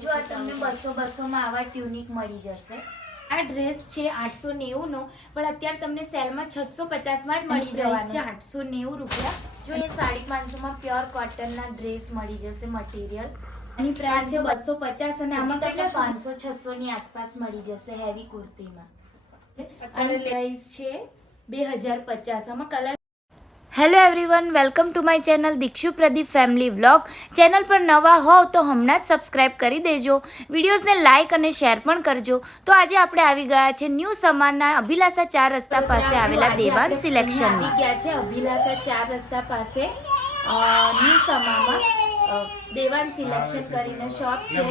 જો આ તમને બસો બસોમાં આવા ટ્યુનિક મળી જશે. આ ડ્રેસ છે આઠસો નેવુંનો પણ અત્યારે તમને સેલમાં છસો પચાસમાં જ મળી જવાનો છે આઠસો નેવું રૂપિયા. જો એ સાડી પાંચસોમાં પ્યોર કોટનના ડ્રેસ મળી જશે મટીરિયલ એની પ્રાઇસ છે બસો પચાસ અને આમાં તમને પાંચસો છસો ની આસપાસ મળી જશે હેવી કુર્તીમાં. અને પ્રાઇસ છે બે હજાર પચાસ. આમાં colour hello everyone welcome to my channel Dikshu Pradeep family vlog channel પર નવા હોવ તો હમણાં જ સબસ્ક્રાઇબ કરી દેજો. વિડીયોઝને લાઇક અને શેર પણ કરજો. તો આજે આપણે આવી ગયા છે ન્યૂ સમારના અભિલાષા ચાર રસ્તા પાસે આવેલા દેવાન સિલેક્શન ગયા છે અભિલાષા ચાર રસ્તા પાસે ન્યૂ સમામાં દેવાન સિલેક્શન કરીને શોપ છે.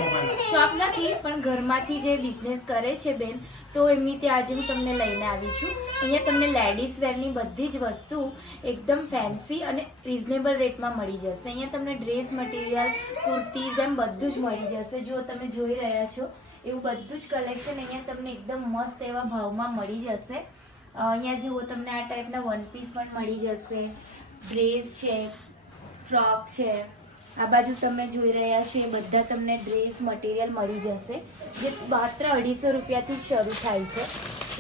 શોપ નથી પણ ઘરમાંથી જે બિઝનેસ કરે છે બેન તો એમની ત્યાં આજે હું તમને લઈને આવી છું. અહીંયા તમને લેડીઝ વેરની બધી જ વસ્તુ એકદમ ફેન્સી અને રિઝનેબલ રેટમાં મળી જશે. અહીંયા તમને ડ્રેસ મટીરિયલ કુર્તીઝ એમ બધું જ મળી જશે. જો તમે જોઈ રહ્યા છો. એવું બધું જ કલેક્શન અહીંયા તમને એકદમ મસ્ત એવા ભાવમાં મળી જશે. અહીંયા જુઓ તમને આ ટાઈપના વન પીસ પણ મળી જશે. ડ્રેસ છે ફ્રોક છે. આ બાજુ તમે જોઈ રહ્યા છો એ બધા તમને ડ્રેસ મટીરિયલ મળી જશે જે માત્ર અઢીસો રૂપિયાથી શરૂ થાય છે.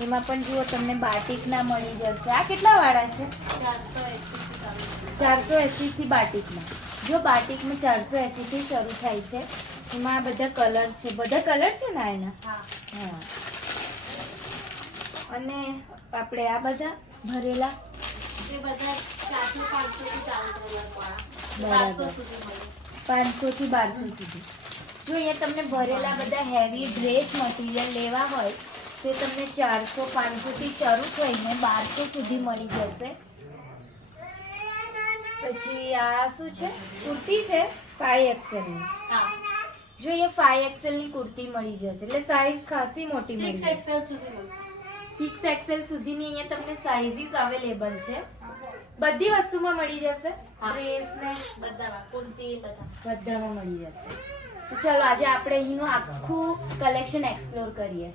એમાં પણ જુઓ તમને બાટિકના મળી જશે. આ કેટલા વાળા છે? ચારસો એંસીથી બાટિકમાં જો બાટિકમાં ચારસો એંસીથી શરૂ થાય છે એમાં આ બધા કલર છે. બધા કલર છે ને એના હા. અને આપણે આ બધા ભરેલા? બરાબર. પાંચસો થી બારસો સુધી. જો અહીંયા તમને ભરેલા બધા હેવી ડ્રેસ મટીરિયલ લેવા હોય તો તમને ચારસો પાંચસો થી શરૂ થઈને બારસો સુધી મળી જશે. પછી આ શું છે? કુર્તી છે? ફાઈવ એક્સેલની જો અહીંયા ફાઈવ એક્સેલની કુર્તી મળી જશે એટલે સાઈઝ ખાસી મોટી મળી જશે. સિક્સ એક્સેલ સુધીની અહીંયા તમને સાઇઝીસ અવેલેબલ છે. બધી વસ્તુમાં મળી જશે. ડ્રેસ ને બધામાં મળી જશે. તો ચલો આજે આપણે અહીંનું આખું કલેક્શન એક્સપ્લોર કરીએ.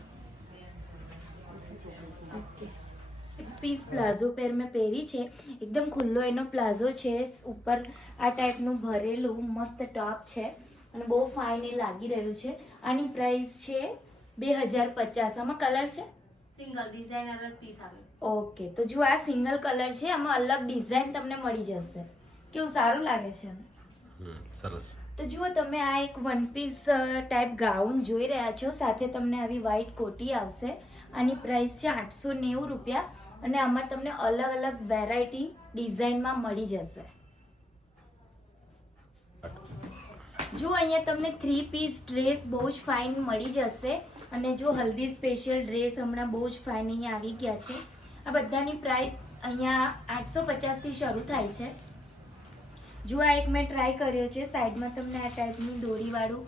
પીસ પ્લાઝો પેર મેં પહેરી છે. એકદમ ખુલ્લો એનો પ્લાઝો છે. ઉપર આ ટાઈપનું ભરેલું મસ્ત ટોપ છે. અને બહુ ફાઇન એ લાગી રહ્યું છે. આની પ્રાઇસ છે બે હજાર પચાસ. આમાં કલર છે? સિંગલ ડિઝાઇન અલગ પીસ આવે. ઓકે તો જો આ સિંગલ કલર છે આમાં અલગ ડિઝાઇન તમને મળી જશે. કેવું સારું લાગે છે સરસ. તો જુઓ તમે આ એક વન પીસ ટાઈપ ગાઉન જોઈ રહ્યા છો. સાથે તમને આવી વ્હાઈટ કોટી આવશે. આની પ્રાઇસ છે આઠસો નેવું રૂપિયા. અને આમાં તમને અલગ અલગ વેરાયટી ડિઝાઇનમાં મળી જશે. જો અહીંયા તમને થ્રી પીસ ડ્રેસ બહુ જ ફાઇન મળી જશે. અને જો હલ્દી સ્પેશિયલ ડ્રેસ હમણાં બહુ જ ફાઇન અહીંયા આવી ગયા છે. આ બધાની પ્રાઇસ અહીંયા આઠસો પચાસથી શરૂ થાય છે. જો આ એક મેં ટ્રાય કર્યો છે સાઈડમાં તમને આ ટાઈપનું દોરીવાળું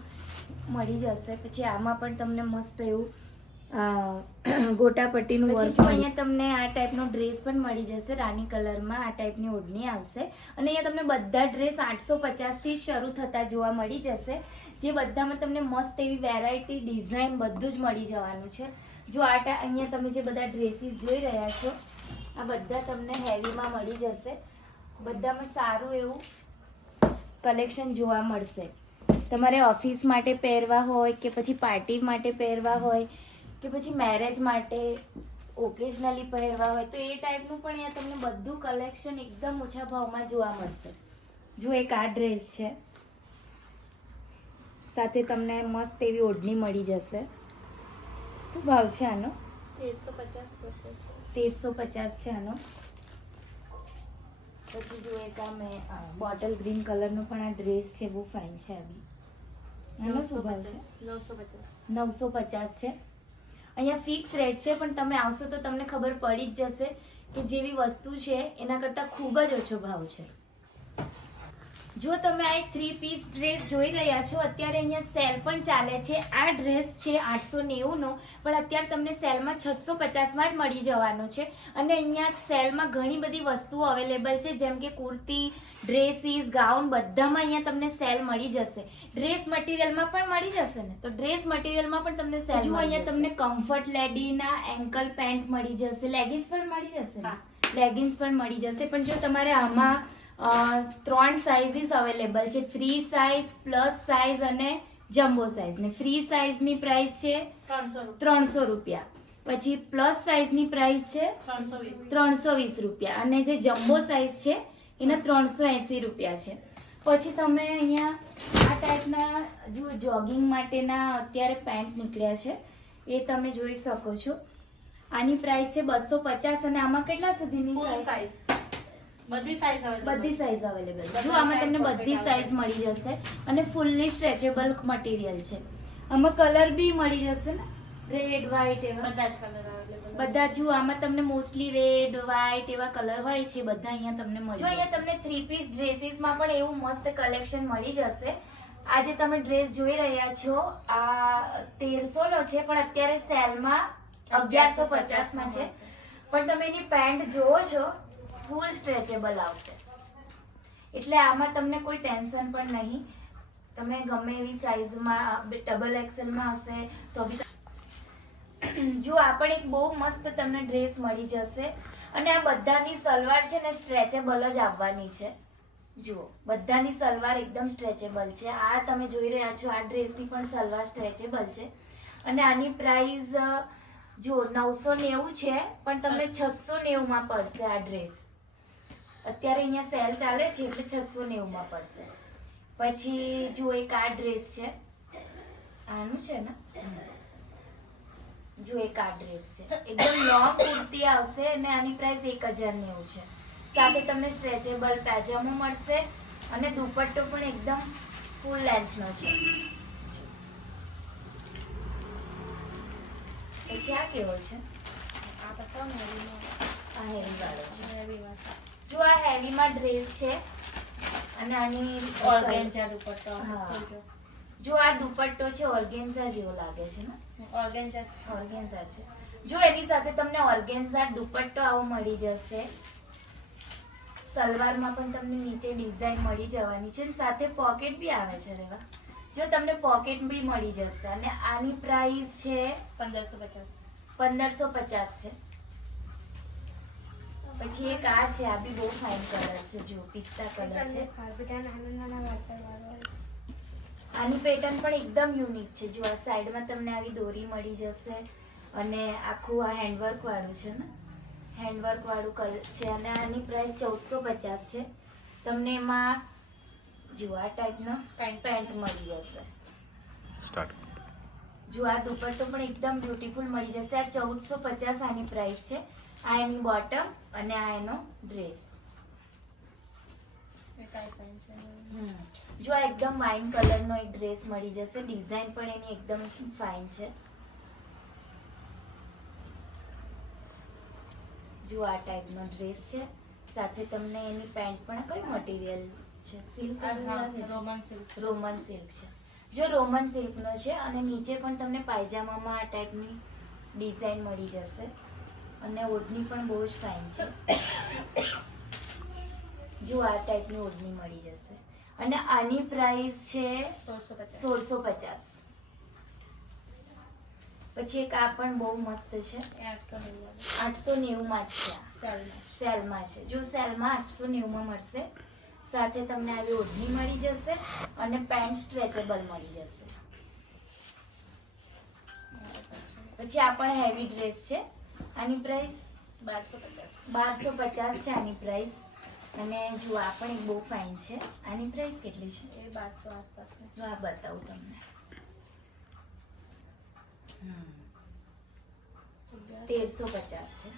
મળી જશે. પછી આમાં પણ તમને મસ્ત એવું ગોટાપટ્ટીનું અહીંયા તમને આ ટાઈપનો ડ્રેસ પણ મળી જશે રાની કલરમાં આ ટાઈપની ઓઢણી આવશે. અને અહીંયા તમને બધા ડ્રેસ આઠસો પચાસથી શરૂ થતા જોવા મળી જશે. જે બધામાં તમને મસ્ત એવી વેરાયટી ડિઝાઇન બધું જ મળી જવાનું છે. જો આ અહીંયા તમે જે બધા ડ્રેસીસ જોઈ રહ્યા છો આ બધા તમને હેવીમાં મળી જશે. બધામાં સારું એવું કલેક્શન જોવા મળશે. તમારે ઓફિસ માટે પહેરવા હોય કે પછી પાર્ટી માટે પહેરવા હોય કે પછી મેરેજ માટે ઓકેઝનલી પહેરવા હોય તો એ ટાઈપનું પણ અહીંયા તમને બધું કલેક્શન એકદમ ઓછા ભાવમાં જોવા મળશે. જો એક આ ડ્રેસ છે સાથે તમને મસ્ત એવી ઓઢણી મળી જશે. શું ભાવ છે આનો? તેરસો પચાસ. તેરસો પચાસ છે આનો. પછી જો એક આ મેં બોટલ ગ્રીન કલરનો પણ આ ડ્રેસ છે, બહુ ફાઇન છે આવી એનો શું ભાવ છે? નવસો પચાસ છે. અહીંયા ફિક્સ રેટ છે, પણ તમે આવશો તો તમને ખબર પડી જ જશે કે જેવી વસ્તુ છે, એના કરતાં ખૂબ જ ઓછો ભાવ છે. જો તમે આ એક થ્રી પીસ ડ્રેસ જોઈ રહ્યા છો અત્યારે અહીંયા સેલ પણ ચાલે છે. આ ડ્રેસ છે આઠસો નેવુંનો પણ અત્યારે તમને સેલમાં છસો પચાસમાં જ મળી જવાનો છે. અને અહીંયા સેલમાં ઘણી બધી વસ્તુઓ અવેલેબલ છે જેમ કે કુર્તી ડ્રેસીસ ગાઉન બધામાં અહીંયા તમને સેલ મળી જશે. ડ્રેસ મટીરિયલમાં પણ મળી જશે ને? તો ડ્રેસ મટીરિયલમાં પણ તમને સેલ અહીંયા તમને કમ્ફર્ટ લેડીના એન્કલ પેન્ટ મળી જશે લેગીસ પણ મળી જશે ને? લેગિન્સ પણ મળી જશે. પણ જો તમારે આમાં ત્રણ સાઇઝીસ અવેલેબલ છે ફ્રી સાઇઝ પ્લસ સાઇઝ અને જમ્બો સાઇઝ ને ફ્રી સાઇઝની પ્રાઇસ છે ત્રણસો રૂપિયા. પછી પ્લસ સાઇઝની પ્રાઇસ છે ત્રણસો વીસ. રૂપિયા. અને જે જમ્બો સાઇઝ છે એના ત્રણસો એંસી રૂપિયા છે. પછી તમે અહીંયા આ ટાઈપના જો જોગિંગ માટેના અત્યારે પેન્ટ નીકળ્યા છે એ તમે જોઈ શકો છો. આની પ્રાઇસ છે બસો પચાસ અને આમાં કેટલા સુધીની સાઈઝ બધી સાઈઝ બધી સાઇઝ અવેલેબલ બધા જો આમાં તમને બધી સાઇઝ મળી જશે અને ફૂલ્લી સ્ટ્રેચેબલ મટીરિયલ છે. આમાં કલર બી મળી જશે ને? રેડ વ્હાઈટ એવા. બધા જ કલર અવેલેબલ બધા જો આમાં તમને મોસ્ટલી રેડ વ્હાઈટ એવા કલર હોય છે બધા અહીંયા તમને મળી જો અહીંયા તમને થ્રી પીસ ડ્રેસીસમાં પણ એવું મસ્ત કલેક્શન મળી જશે. આજે તમે ડ્રેસ જોઈ રહ્યા છો આ તેરસોનો છે પણ અત્યારે સેલમાં અગિયારસો પચાસમાં છે. પણ તમે એની પેન્ટ જોવો છો, ફૂલ સ્ટ્રેચેબલ આવશે. એટલે આમાં તમને કોઈ ટેન્શન પણ નહીં. તમે ગમે એવી સાઇઝમાં ડબલ એક્સેલમાં હશે, તો બી જો આ પણ એક બહુ મસ્ત તમને ડ્રેસ મળી જશે. અને આ બધાની સલવાર છે ને સ્ટ્રેચેબલ જ આવવાની છે. જુઓ, બધાની સલવાર એકદમ સ્ટ્રેચેબલ છે. આ તમે જોઈ રહ્યા છો, આ ડ્રેસની પણ સલવાર સ્ટ્રેચેબલ છે. અને આની પ્રાઇસ જુઓ નવસો નેવું છે પણ તમને છસો નેવુંમાં પડશે આ ડ્રેસ. અત્યારે અહીંયા સેલ ચાલે છે એટલે છસો નેવુંમાં પડશે. પછી જો એક આ ડ્રેસ છે આનું છે ને? જો એક આ ડ્રેસ છે. એકદમ લોંગ કુર્તી આવશે અને આની પ્રાઇસ એક હજાર નેવું છે. સાથે તમને સ્ટ્રેચેબલ પેજામો મળશે અને દુપટ્ટો પણ એકદમ ફૂલ લેન્થનો છે. પછી આ કેવો છે? આ બતાવો આ હેવી વાળો છે. હેવીમાં જો આ હેવીમાં ડ્રેસ છે અને આની ઓર્ગેન્ઝા દુપટ્ટો. જો. આ દુપટ્ટો છે ઓર્ગેન્ઝા જેવો લાગે છે ને? ઓર્ગેન્ઝા. ઓર્ગેન્ઝા છે. જો એની સાથે તમને ઓર્ગેન્ઝા દુપટ્ટો આવો મળી જશે સલવારમાં પણ તમને નીચે ડિઝાઇન મળી જવાની છે અને સાથે પોકેટ બી આવે છે રેવા. જો તમને પોકેટ બી મળી જશે અને આની પ્રાઇસ છે પંદરસો પચાસ. પંદરસો પચાસ છે. પછી એક આ છે આ બી બહુ ફાઇન કલર છે જો પિસ્તા કલર છે. આની પેટર્ન પણ એકદમ યુનિક છે. જો આ સાઈડમાં તમને આવી દોરી મળી જશે અને આખું આ હેન્ડવર્ક વાળું છે ને? હેન્ડવર્ક વાળું કલર છે અને આની પ્રાઇસ ચૌદસો પચાસ છે. તમને એમાં જો આ ટાઈપનો પેન્ટ પેન્ટ મળી જશે. જો આ દુપટ્ટો પણ એકદમ બ્યુટીફુલ મળી જશે. આ ચૌદસો પચાસ આની પ્રાઇસ છે. આ એની બોટમ અને આ એનો ડ્રેસ એ કાંઈ જો આ એકદમ વાઇન કલરનો એક ડ્રેસ મળી જશે. ડિઝાઇન પણ એની એકદમ ફાઇન છે. જો આ ટાઈપનો ડ્રેસ છે. સાથે તમને એની પેન્ટ પણ કયું મટીરિયલ છે. Silk Roman silk Roman silk છે. જો રોમન સિલ્કનો છે અને નીચે પણ તમને પાયજામામાં આ ટાઈપની ડિઝાઇન મળી જશે. અને ઓઢણી પણ બહુ જ ફાઇન છે. જો આ ટાઈપની ઓઢણી મળી જશે. અને આની પ્રાઇસ છે સોળસો પચાસ. પછી એક આ પણ બહુ મસ્ત છે. આઠસો નેવું. આઠસો નેવુંમાં જ છે સેલમાં છે. જો સેલમાં આઠસો નેવુંમાં મળશે સાથે તમને આવી ઓઢણી મળી જશે અને પેન્ટ સ્ટ્રેચેબલ મળી જશે. પછી આ પણ હેવી ડ્રેસ છે. આની પ્રાઇસ બારસો પચાસ બારસો પચાસ છે આની પ્રાઇસ અને જો આ પણ એક બહુ ફાઇન છે. આની પ્રાઇસ કેટલી છે? એ બારસો આસપાસ. જો આ બતાવું તમને. તેરસો પચાસ છે.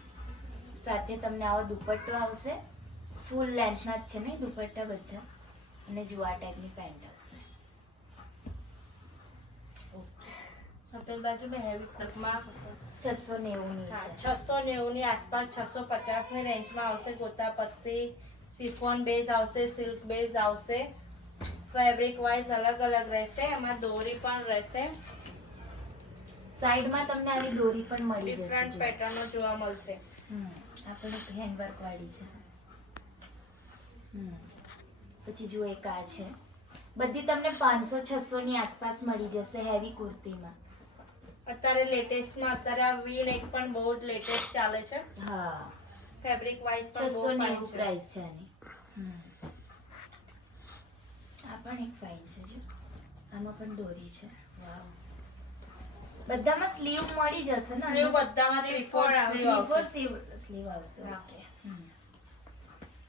સાથે તમને આવો દુપટ્ટો આવશે. ફૂલ લેન્થના જ છે ને દુપટ્ટા બધા. અને જો આ ટાઈપની પેન્ટ આવશે. પેલી બાજુ મેં હેવી કટમાં છસો નેવુંની છસો નેવુંની આસપાસ છસો પચાસની રેન્જમાં આવશે. જોતા પત્તી સિફોન બેઝ આવશે સિલ્ક બેઝ આવશે. ફેબ્રિક વાઇઝ અલગ અલગ રહેશે. એમાં દોરી પણ રહેશે. સાઈડમાં તમને આવી દોરી પણ મળી જશે ડિફરન્ટ પેટર્નો જોવા મળશે. હમ આ પણ હેન્ડવર્ક વાળી છે. પછી જુઓ એક આ છે. બધી તમને પાંચસો છસો ની આસપાસ મળી જશે હેવી કુર્તીમાં. અત્યારે લેટેસ્ટમાં અત્યારે આ વી નેક પણ બહુ જ લેટેસ્ટ ચાલે છે. હા. ફેબ્રિક વાઇઝ પણ બહુ નેવું fine છે. પ્રાઇસ છે આની. આ પણ એક ફાઇન છે જો. આમાં પણ દોરી છે. વાવ. બધામાં સ્લીવ મળી જશે ને સ્લીવ બધામાં three fourth sleeve આવશે. સ્લીવ આવશે. ઓકે.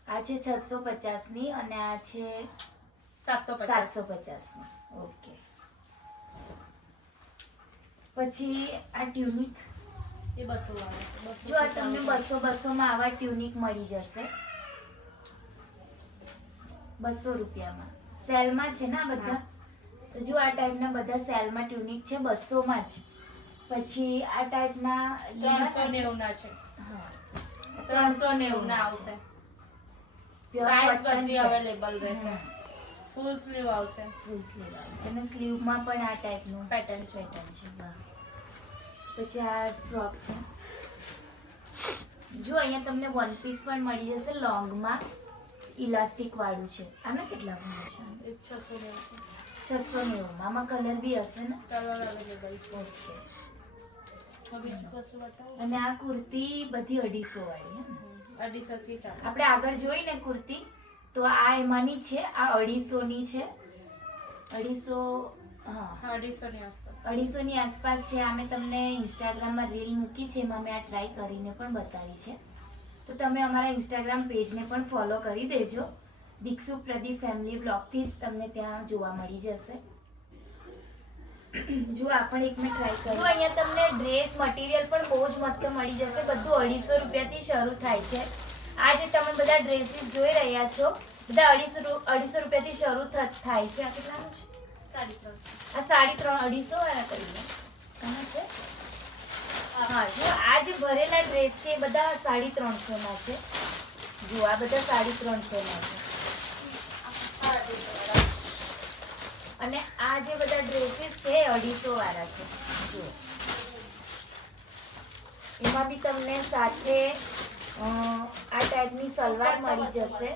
આ છે છસો પચાસની અને આ છે સાતસો પચાસની ઓકે. પછી આ ટ્યુનિક. જો આ તમને બસો બસો માં આવા ટ્યુનિક મળી જશે. બસો રૂપિયામાં. સેલમાં છે ને આ બધા? તો જો આ ટાઈપના બધા સેલમાં ટ્યુનિક છે બસો માં જ. પછી આ ટાઈપના ત્રણસો નેવું ના છે. ત્રણસો નેવું ના આવશે. સાઈઝ બધી અવેલેબલ રહેશે. ફૂલ સ્લીવ આવશે. ફૂલ સ્લીવ આવશે. અને સ્લીવમાં પણ આ ટાઈપનું પેટર્ન છે. પેટર્ન છે. પછી આ ફ્રોક છે. જો અહીંયા તમને વન પીસ પણ મળી જશે લોંગમાં ઇલાસ્ટિક વાળું છે. આના કેટલા ભાવ છે? છસો નેવું છસો નેવું. આમાં કલર બી હશે ને? કલર અવેલેબલ છે. ઓકે અને આ કુર્તી બધી અઢીસો વાળી હે ને? આપણે. આગળ જોઈ ને કુર્તી. તો આ એમાંની છે આ અઢીસોની છે. અઢીસો હા. અઢીસો ની આસપાસ. અઢીસોની આસપાસ છે. આ મેં તમને ઇન્સ્ટાગ્રામમાં રીલ મૂકી છે એમાં મેં આ ટ્રાય કરીને પણ બતાવી છે. તો તમે અમારા ઇન્સ્ટાગ્રામ પેજને પણ ફોલો કરી દેજો. દીક્ષુ પ્રદીપ ફેમિલી બ્લોગથી જ તમને ત્યાં જોવા મળી જશે. જો આ પણ એક મેં ટ્રાય કરી. જો અહીંયા તમને ડ્રેસ મટીરીયલ પણ બહુ જ મસ્ત મળી જશે. બધું અઢીસો રૂપિયાથી શરૂ થાય છે. આ જે તમે બધા ડ્રેસીસ જોઈ રહ્યા છો બધા અઢીસો અઢીસો રૂપિયાથી શરૂ થ- થાય છે. આ કેટલાનું છે? સાડી ત્રણસો આ સાડી ત્રણ અઢીસો વાળા કરીને કયા છે? હા. જો આ જે ભરેલા ડ્રેસ છે એ બધા સાડી ત્રણસોના છે. જો આ બધા સાડી ત્રણસોના છે. અને આ જે બધા ડ્રેસીસ છે એ અઢીસો વાળા છે. જુઓ. એમાં બી તમને સાથે આ ટાઈપની સલવાર મળી જશે.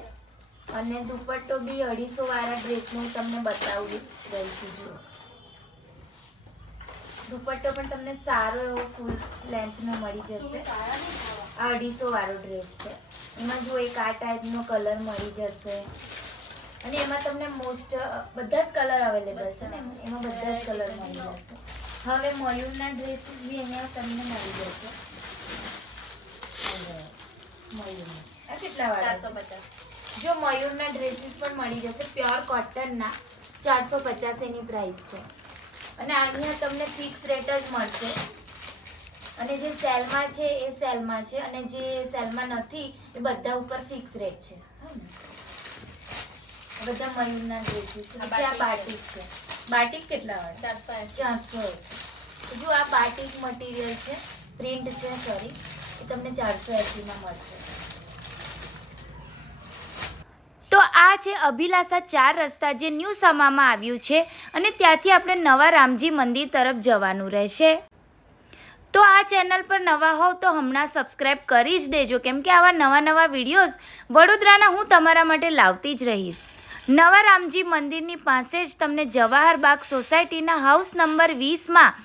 અને દુપટ્ટો બી અઢીસો વાળા ડ્રેસનું હું તમને બતાવું રહી છું જુઓ. દુપટ્ટો પણ તમને સારો એવો ફૂલ લેન્થનો મળી જશે. આ અઢીસો વાળો ડ્રેસ છે. એમાં જો એક આ ટાઈપનો કલર મળી જશે. અને એમાં તમને મોસ્ટ બધા જ કલર અવેલેબલ છે. ને એમાં બધા જ કલર મળી જશે. હવે મયુરના ડ્રેસીસ બી અહીંયા તમને મળી જશે. મયુરના. આ કેટલા વાળા છે? જો મયુરના ડ્રેસીસ પણ મળી જશે પ્યોર કોટનના ચારસો પચાસ એની પ્રાઇસ છે. અને અહીંયા તમને ફિક્સ રેટ જ મળશે. અને જે સેલમાં છે એ સેલમાં છે. અને જે સેલમાં નથી એ બધા ઉપર ફિક્સ રેટ છે. હા ને? બધા મયુરના ડ્રેસીસ છે. આ બાટિક છે. બાટિક કેટલા વાળા? ચારસો જો આ બાટિક મટીરિયલ છે પ્રિન્ટ છે સોરી એ તમને ચારસો એંસીમાં મળશે. તો આ છે અભિલાષા ચાર રસ્તા જે ન્યૂ સમામાં આવ્યું છે અને ત્યાંથી આપણે નવા રામજી મંદિર તરફ જવાનું રહેશે. તો આ ચેનલ પર નવા હોવ તો હમણાં સબસ્ક્રાઈબ કરી જ દેજો. કેમ કે આવા નવા નવા વિડીયોઝ વડોદરાના હું તમારા માટે લાવતી જ રહીશ. નવા રામજી મંદિરની પાસે જ તમને જવાહર બાગ સોસાયટીના હાઉસ નંબર વીસમાં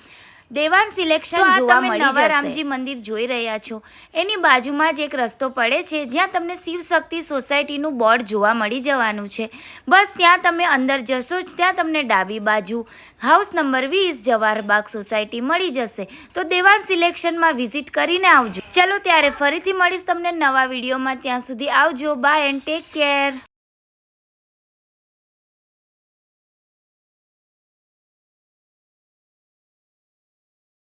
દેવાન સિલેક્શન જોવા મળી નવા રામજી મંદિર જોઈ રહ્યા છો. એની બાજુમાં જ એક રસ્તો પડે છે જ્યાં તમને શિવશક્તિ સોસાયટીનું બોર્ડ જોવા મળી જવાનું છે. બસ ત્યાં તમે અંદર જશો જ ત્યાં તમને ડાબી બાજુ હાઉસ નંબર વીસ જવાહરબાગ સોસાયટી મળી જશે. તો દેવાન સિલેક્શનમાં વિઝિટ કરીને આવજો. ચલો ત્યારે ફરીથી મળીશ તમને નવા વિડીયોમાં. ત્યાં સુધી આવજો. Bye and take care.